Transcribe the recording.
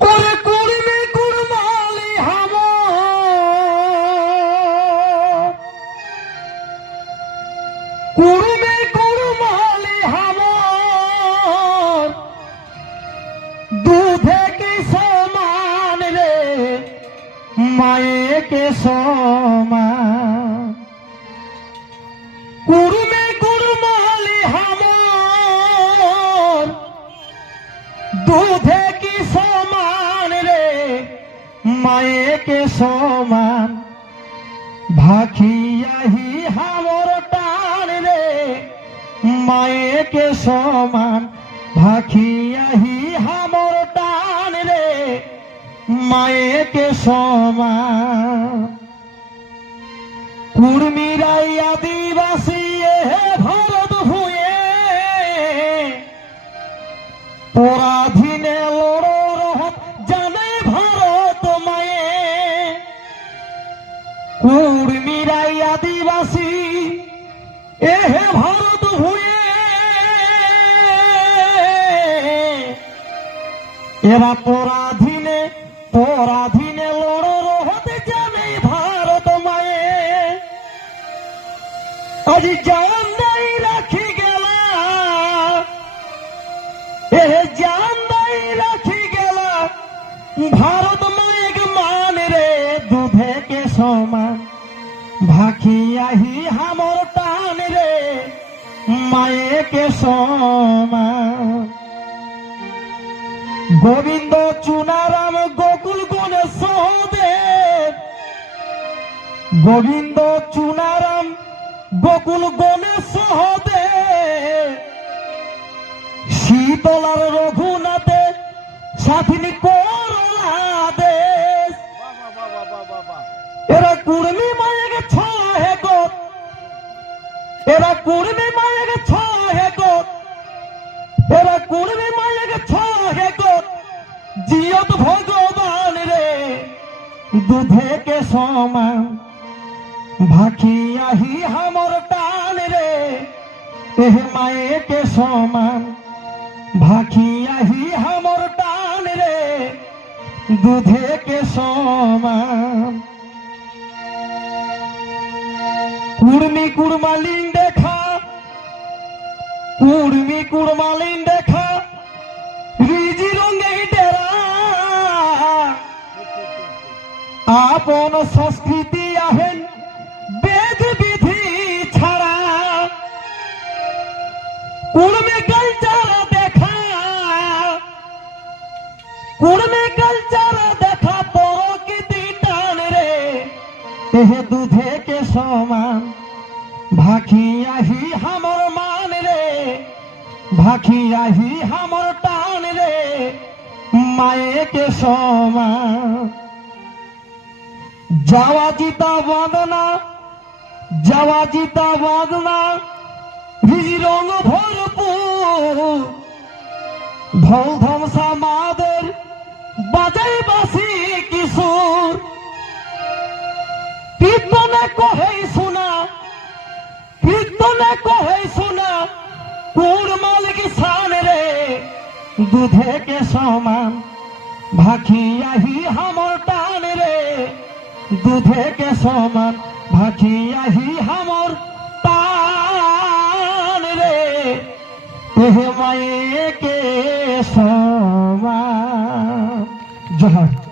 ওরে কুড়মি কুড়মালি হাম কুড়মি কুড়মালি হাম দুধে কি সমান রে মায়ে কে সমান কুড়মি কুড়মালি হাম দুধে কি সমান রে মায়ে কে সমান ভাখিয়াহি হামর টান রে মায়ে কে সমান ভাখিয়াহি হামর টান রে মায়ে কে সমান কুর্মীরাই আদিবাসী ভারত ভুঁয়ে পরাধীনে লড়রহত জানে ভারত মায়ে কুর্মীরাই আদিবাসী এহে ভারত ভুঁয়ে এরা পরাধীনে লড়রহত জানে ভারত মায়ে আজ জান নাই রাখি গেলা জান নাই রাখি গেলা ভারত মায়েক মান রে দুধে কে সমান ভাখিয়াহি হামর টান রে মায়ে কে সমান গোবিন্দ চুনারাম গোকুল গণেশ সহদেব গোবিন্দ চুনারাম গোকুল গণেশ সহদেব শীতলার রঘুনাথে সাথিনী করলা দেশ এরা কুর্মী মায়েকে ছহে গোত এরা কুর্মী মায়েকে ছহে গোত এরা কুর্মী মায়েকে ছহে গোত জিয়ত ভগবান রে দুধে কে সমান ভাখিয়াহি হামর টান রে এহে মায়ে কে সমান ভাখিয়াহি হামর টান রে দুধে কে সমান কুর্মী কুড়মালিন দেখা কুর্মী কুড়মালিন দেখা রিজি রঙে ডেরা আপন সংস্কৃতি আহেন বেদ বিধি ছাড়া কুর্মী কালচার দেখা কুর্মী কালচার দেখা প্রকৃতি টান রে এহে দুধে কে সমান ভাখিয়াহি হামর মান রে ভাখিয়াহি হামর টান রে মায়ে কে সমান যাওয়া জিতা বাঁধনা যাওয়া জিতা বাঁধনা রং ভরপুর ঢোল ধ্বংসা মাদের বাজাই বাসি কিশোর কীর্তনে কহেই শোনা কীর্তনে কহেই শোনা কুড়মালিক শান রে দুধে কে সমান ভাখিয়াহি হামর টান রে দুধে কে সমান ভাখিয়াহি হামর টান রে এহে মায়ে কে সমান জয়।